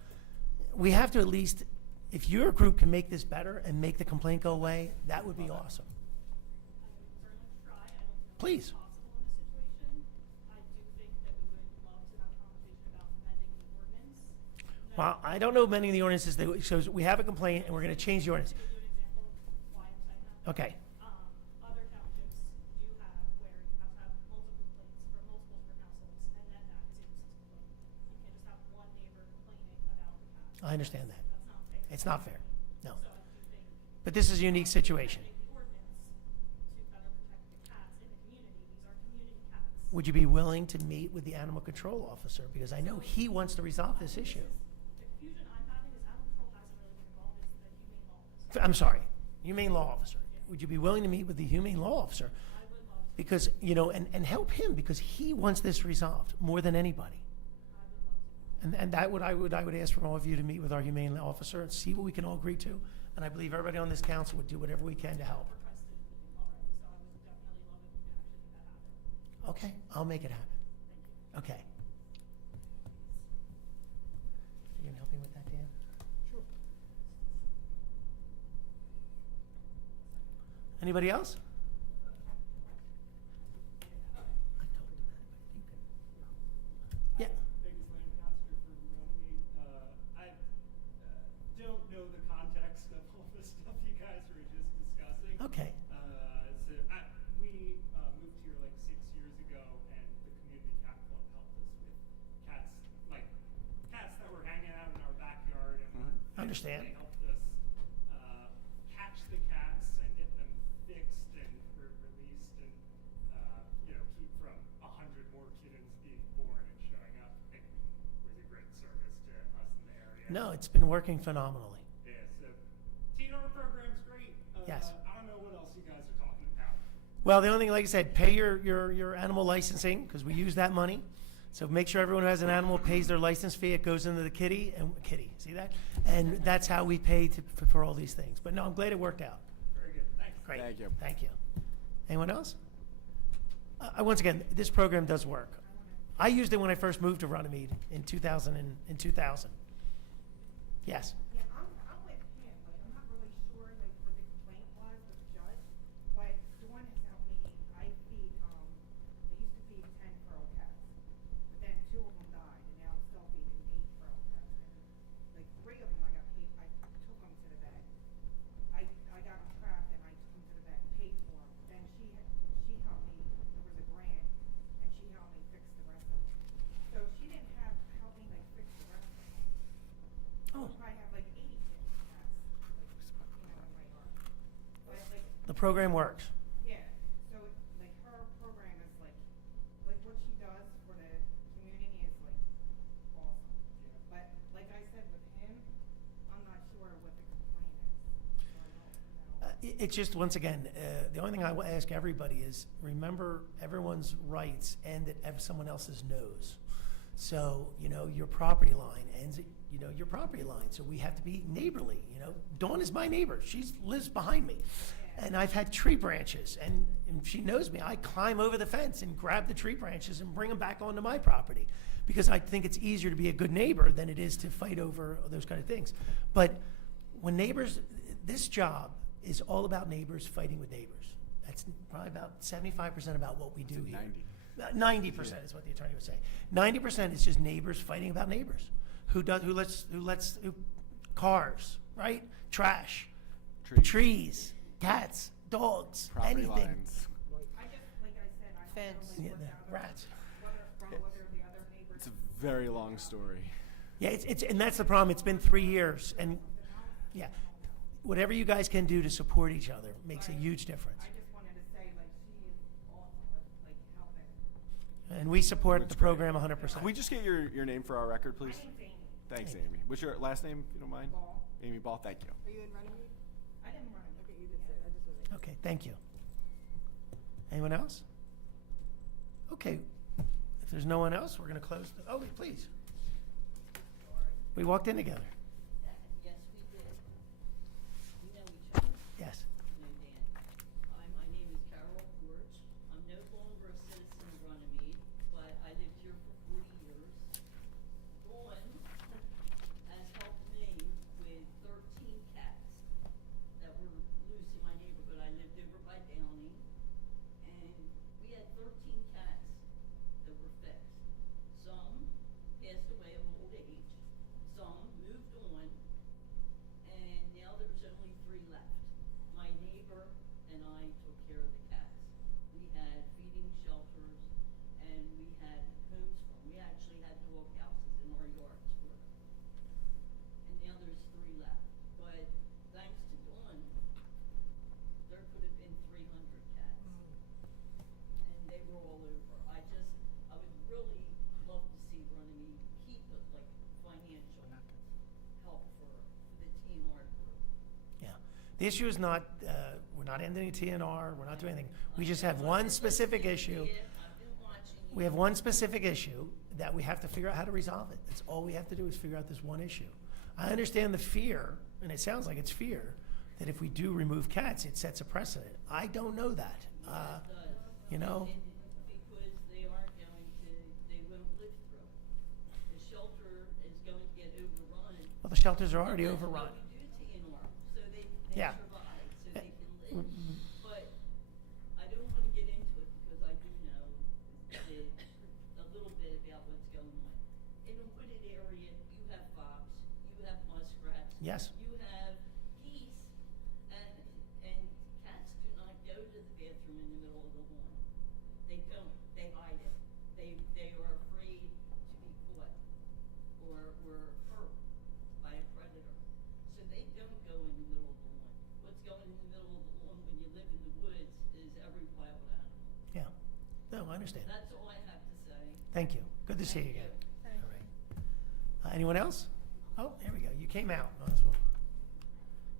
we have to at least, if your group can make this better and make the complaint go away, that would be awesome. I would certainly try. I don't know Please. if it's possible in this situation. I do think that we would love to have a conversation about amending the ordinance. Well, I don't know many of the ordinances that shows we have a complaint and we're going to change the ordinance. To give you an example of why I'm saying that. Okay. Other townships do have where you have to have multiple complaints for multiple different households, and then that is a nuisance complaint. You can't just have one neighbor complaining about the cat. I understand that. That's not fair. It's not fair. No. So I do think But this is a unique situation. amending the ordinance to better protect the cats in the community. These are community cats. Would you be willing to meet with the animal control officer? Because I know he wants to resolve this issue. The confusion I'm having is animal control hasn't really been involved. It's the humane law officer. I'm sorry, humane law officer. Would you be willing to meet with the humane law officer? I would love to. Because, and help him because he wants this resolved more than anybody. I would love to. And that I would ask from all of you to meet with our humane officer and see what we can all agree to. And I believe everybody on this council would do whatever we can to help. Requested the meeting already, so I would definitely love if we could actually make that happen. Okay, I'll make it happen. Thank you. Okay. Anybody else? Yeah. Biggest Lancaster from Runnemede. I don't know the context of all the stuff you guys were just discussing. Okay. We moved here like 6 years ago, and the community cat club helped us with cats, like cats that were hanging out in our backyard, and Understand. they helped us catch the cats and get them fixed and released, and keep from 100 more kittens being born and showing up. It was a great service to us in the area. No, it's been working phenomenally. Yeah, so TNR program's great. Yes. I don't know what else you guys are talking about. Well, the only thing, like I said, pay your animal licensing, because we use that money. So make sure everyone who has an animal pays their license fee. It goes into the kitty, see that? And that's how we pay for all these things. But no, I'm glad it worked out. Very good. Thanks. Great. Thank you. Thank you. Anyone else? Once again, this program does work. I used it when I first moved to Runnemede in 2000. Yes. Yeah, I'm with him, like, I'm not really sure, like, what the complaint was with the judge, but Dawn has helped me, I feed, I used to feed 10 feral cats, but then 2 of them died, and now I'm still feeding 8 feral cats, and, like, 3 of them I took them to the vet. I got them trapped, and I took them to the vet and paid for them, then she helped me, there was a grant, and she helped me fix the rest of them. So she didn't help me, like, fix the rest of them. Oh. I have like 80 cats, like, in my yard. But like, The program works. yeah, so like her program is like what she does for the community is like awesome. But like I said with him, I'm not sure what the complaint is. So I don't know. It's just, once again, the only thing I will ask everybody is remember everyone's rights end at someone else's nose. So, your property line ends at, your property line. So we have to be neighborly, Dawn is my neighbor. She lives behind me. And I've had tree branches, and she knows me. I climb over the fence and grab the tree branches and bring them back onto my property because I think it's easier to be a good neighbor than it is to fight over those kind of things. But when neighbors, this job is all about neighbors fighting with neighbors. That's probably about 75% about what we do here. 90% is what the attorney would say. 90% is just neighbors fighting about neighbors. Who lets cars, right? Trash, trees, cats, dogs, Property anything. lines. I just, like I said, I don't Fence. know Yeah, like, what the the other, rats. whether the other neighbors. It's a very long story. Yeah, and that's the problem. It's been 3 years, and yeah, whatever you guys can do to support each other makes a huge difference. I just wanted to say, like, she is awesome with, like, helping. And we support That's the great. program 100%. Can we just get your name for our record, My please? name's Amy. Thanks, Amy. What's your last name, if you don't mind? Ball. Amy Ball, thank you. Are you in Runnemede? I didn't run it. Okay, you did say it. I just wanted to. Okay, thank you. Anyone else? Okay, if there's no one else, we're going to close. Wait, please. We walked in together. Yes, we did. We know each other. Yes. You know Dan. Hi, my name is Carol Porch. I'm no longer a citizen of Runnemede, but I lived here for 40 years. Dawn has helped me with 13 cats that were loose in my neighborhood. I lived over by Downey, and we had 13 cats that were fixed. Some passed away of old age, some moved on, and now there's only 3 left. My neighbor and I took care of the cats. We had feeding shelters, and we had homes for them. We actually had dog houses in our yards for them. And now there's 3 left. But thanks to Dawn, there could have been 300 cats. And they were all over. I would really love to see Runnemede keep it like financial help for the TNR group. Yeah. The issue is not, we're not ending TNR, we're not doing anything. We just have one specific issue. Yeah, I've been watching you. We have one specific issue that we have to figure out how to resolve it. That's all we have to do is figure out this one issue. I understand the fear, and it sounds like it's fear, that if we do remove cats, it sets a precedent. I don't know that. You know? And because they aren't they won't live through. The shelter is going to get overrun. Well, the shelters are already That's overrun. why we do TNR, so they Yeah. survive, so they can live. But in a wooded area, you have fox, you have muskrats. Yes. You have geese, and cats do not go to the bathroom in the middle of the lawn. They don't, they hide it. They are afraid to be caught or hurt by a predator. So they don't go in the middle of the lawn. What's going in the middle of the lawn when you live in the woods is every wild animal. Yeah. No, I understand. That's all I have to say. Thank you. Good to see you again. Thank All right. Anyone else? Oh, there we go. You came out. Might as well.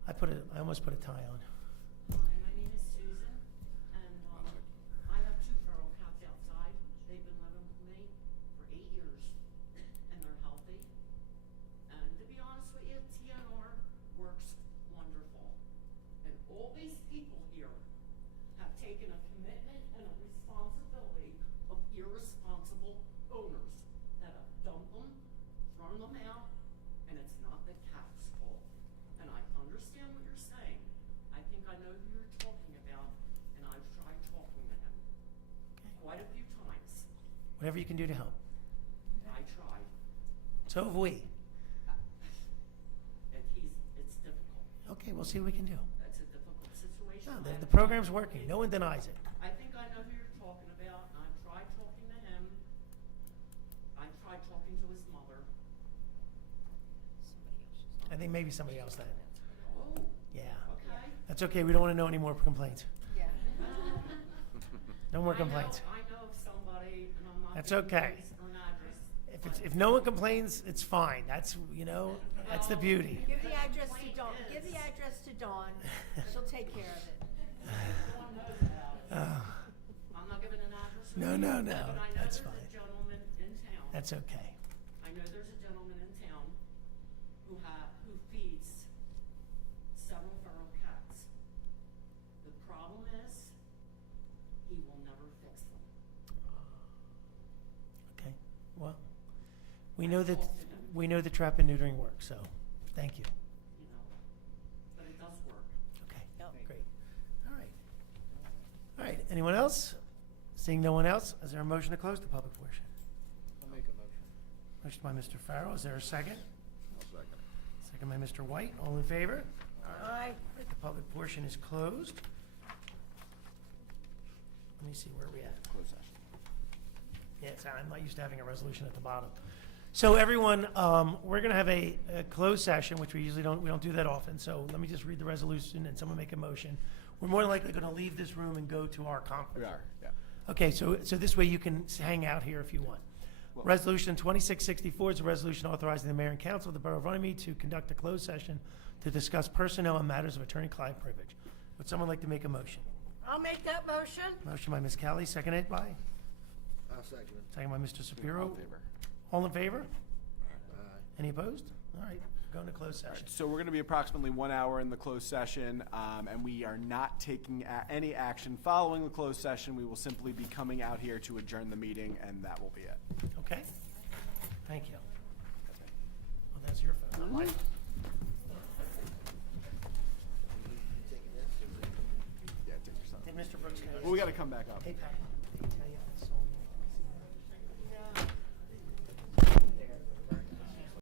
I almost put a tie on. Hi, my name is Susan, and I have 2 feral cats outside. They've been living with me for 8 years, and they're healthy. And to be honest with you, TNR works wonderful. And all these people here have taken a commitment and a responsibility of irresponsible owners that have dumped them, thrown them out, and it's not the cat's fault. And I understand what you're saying. I think I know who you're talking about, and I've tried talking to him quite a few times. Whatever you can do to help. I tried. So have we. And it's difficult. Okay, we'll see what we can do. That's a difficult situation. No, I the have program's to- working. No one denies it. I think I know who you're talking about, and I've tried talking to him. I tried talking to his mother. I think maybe somebody else then. Oh, Yeah. okay. That's okay. We don't want to know any more complaints. Yeah. No more complaints. I know of somebody, and I'm not. That's giving okay. names or an address. If no one complains, it's fine. That's, that's the beauty. Give the address to Dawn. Give the address to Dawn. She'll take care of it. Everyone knows about it. I'm not giving an address. or No, anything, no, no. But I know That's there's fine. a gentleman in town. That's okay. I know there's a gentleman in town who feeds several feral cats. The problem is, he will never fix them. Okay. Well, we know that trap and neutering works, so thank you. You know, but it does work. Okay. Great. All right. All right. Anyone else? Seeing no one else, is there a motion to close the public portion? I'll make a motion. Motion by Mr. Farrell. Is there a second? I'll second. Second by Mr. White. All in favor? Aye. The public portion is closed. Let me see where we at. Closed session. Yes, I'm not used to having a resolution at the bottom. So everyone, we're going to have a closed session, which we usually don't do that often. So let me just read the resolution and someone make a motion. We're more than likely going to leave this room and go to our conference. We are, yeah. Okay, so this way you can hang out here if you want. Well- Resolution 2664 is a resolution authorizing the mayor and council of the Borough of Runnemede to conduct a closed session to discuss personnel and matters of attorney-client privilege. Would someone like to make a motion? I'll make that motion. Motion by Ms. Kelly, seconded by? I'll second it. Second by Mr. Shapiro. All in favor? All in favor? Aye. Any opposed? All right, going to closed All session. right, so we're going to be approximately 1 hour in the closed session, and we are not taking any action following the closed session. We will simply be coming out here to adjourn the meeting, and that will be it. Okay? Thank you. Well, that's your phone. You taking this? Yeah, take your son. Did Mr. Brooks go? Well, we got to come back up. Hey, Pat.